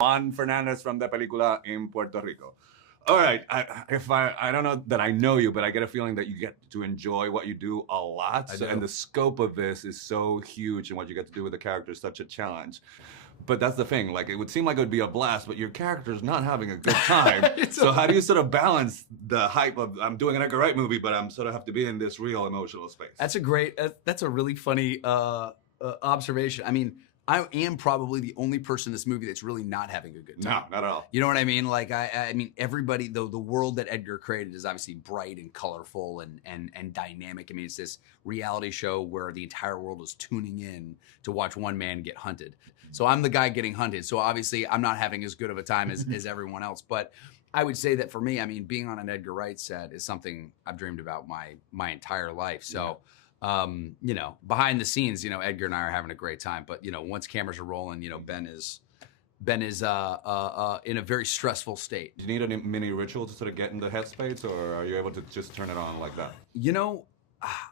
Juan Fernandez from the película in Puerto Rico. All right, I don't know that I know you, but I get a feeling that you get to enjoy what you do a lot. And the scope of this is so huge, and what you get to do with the character is such a challenge. But that's the thing, like, it would seem like it would be a blast, but your character's not having a good time. So how do you sort of balance the hype of, I'm doing an Edgar Wright movie, but I'm sort of have to be in this real emotional space? That's a really funny observation. I mean, I am probably the only person in this movie that's really not having a good time. No, not at all. You know what I mean? Like, I mean, everybody, the world that Edgar created is obviously bright and colorful and dynamic. I mean, it's this reality show where the entire world is tuning in to watch one man get hunted. So I'm the guy getting hunted. So obviously I'm not having as good of a time as everyone else. But I would say that for me, I mean, being on an Edgar Wright set is something I've dreamed about my entire life. So, you know, behind the scenes, you know, Edgar and I are having a great time. But, you know, once cameras are rolling, you know, Ben is in a very stressful state. Do you need a mini ritual to sort of get in the headspace, or are you able to just turn it on like that? You know,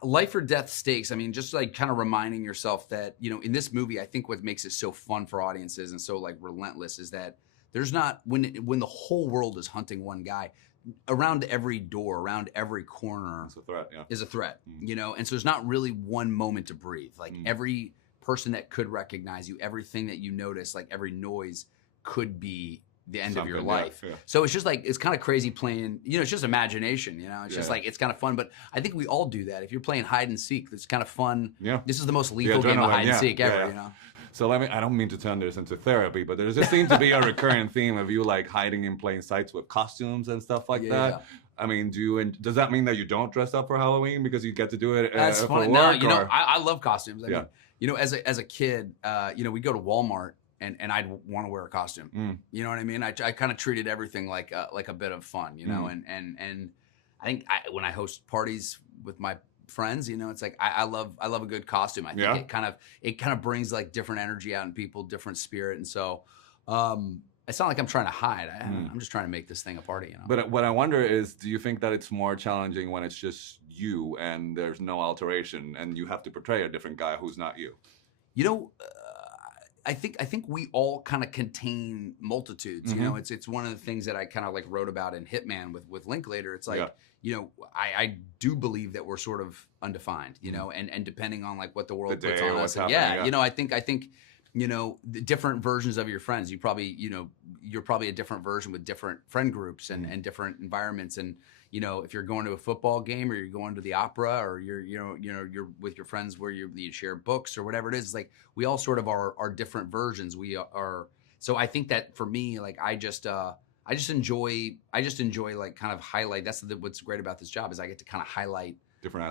life or death stakes. I mean, just like kind of reminding yourself that, you know, in this movie, I think what makes it so fun for audiences and so like relentless is that there's not, when the whole world is hunting one guy, around every door, around every corner is a threat, you know? And so there's not really one moment to breathe. Like every person that could recognize you, everything that you notice, like every noise could be the end of your life. So it's just like, it's kind of crazy playing, you know, it's just imagination, you know, it's just like, it's kind of fun, but I think we all do that. If you're playing hide and seek, it's kind of fun. This is the most lethal game of hide and seek ever, you know? So I don't mean to turn this into therapy, but there just seems to be a recurring theme of you like hiding in plain sight with costumes and stuff like that. I mean, does that mean that you don't dress up for Halloween because you get to do it That's for funny. work? No, you know, I love costumes. I mean, you know, as a kid, you know, we'd go to Walmart and I'd want to wear a costume. You know what I mean? I kind of treated everything like a bit of fun, you know, and I think when I host parties with my friends, you know, it's like I love a good costume. I think it kind of brings like different energy out in people, different spirit, and so it's not like I'm trying to hide. I'm just trying to make this thing a party, you know. But what I wonder is, do you think that it's more challenging when it's just you and there's no alteration and you have to portray a different guy who's not you? You know, I think we all kind of contain multitudes. You know, it's one of the things that I kind of like wrote about in Hitman with Linklater. It's like, you know, I do believe that we're sort of undefined, you know, and depending on like what the world puts on us. You know, I think, you know, the different versions of your friends, you probably, you know, you're probably a different version with different friend groups and different environments. And, you know, if you're going to a football game or you're going to the opera or you're with your friends where you share books or whatever it is, like we all sort of are different versions. We are. So I think that for me, like, I just enjoy like kind of highlight. That's what's great about this job is I get to kind of highlight different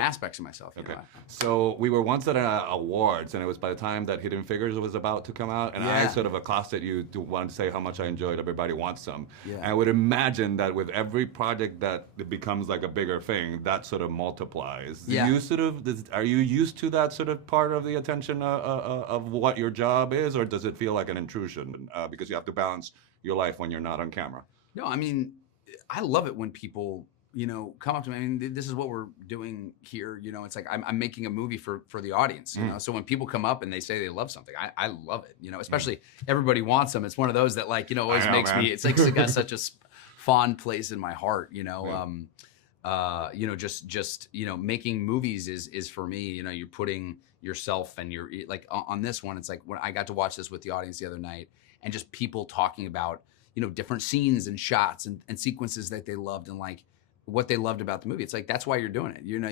aspects of myself. Okay. So we were once at awards, and it was by the time that Hidden Figures was about to come out, and I sort of accosted you to want to say how much I enjoyed Everybody Wants Some. And I would imagine that with every project that it becomes like a bigger thing, that sort of multiplies. Are you used to that sort of part of the attention of what your job is, or does it feel like an intrusion because you have to balance your life when you're not on camera? No, I mean, I love it when people, you know, come up to me. I mean, this is what we're doing here. You know, it's like I'm making a movie for the audience. You know, so when people come up and they say they love something, I love it. You know, especially Everybody Wants Them. It's one of those that, like, you know, always makes me. It's like it's got such a fond place in my heart. You know, you know, just you know, making movies is for me. You know, you're putting yourself and you're like on this one. It's like when I got to watch this with the audience the other night, and just people talking about, you know, different scenes and shots and sequences that they loved and like what they loved about the movie. It's like, that's why you're doing it. You know,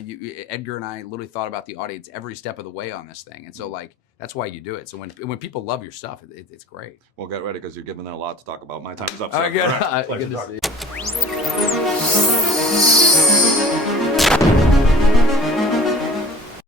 Edgar and I literally thought about the audience every step of the way on this thing. And so like, that's why you do it. So when people love your stuff, it's great. Well, get ready, because you're giving them a lot to talk about. My time is up. All right, good. All right. Good to see you.